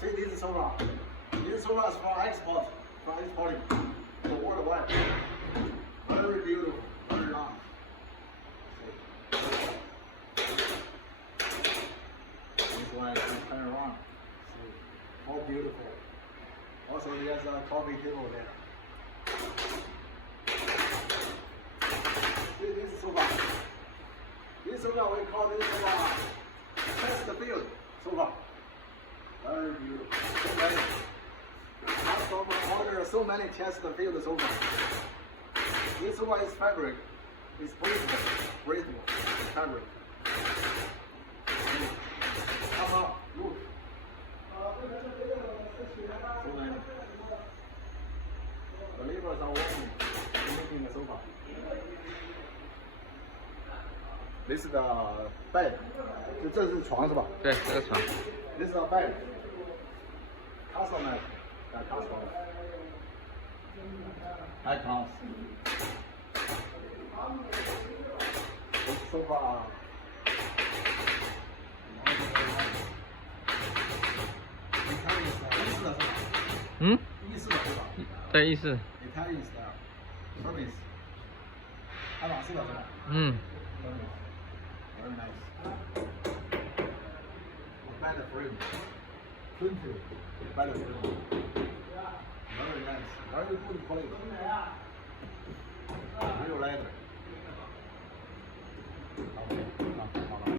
See, this is sofa. This sofa is for export, for exporting to worldwide. Very beautiful, very long. This one is turn around. See, all beautiful. Also, there's a coffee table there. See, this sofa. This sofa, we call this sofa chesterfield sofa. Very beautiful. So many. Last time I ordered so many chesterfield sofa. This sofa is fabric. It's breathable. Breathable. Fabric. Come on, look. So many. The laborers are working, making the sofa. This is the bed. 这是床是吧？对，这个床。This is the bed. Customer. Customer. Icons. This sofa.嗯？意式的是吧？对，意式。Italian style. Service. 爱马仕的是吧？嗯。Very nice. Better frame. 20. Better frame. Very nice. Very good quality. Real leather.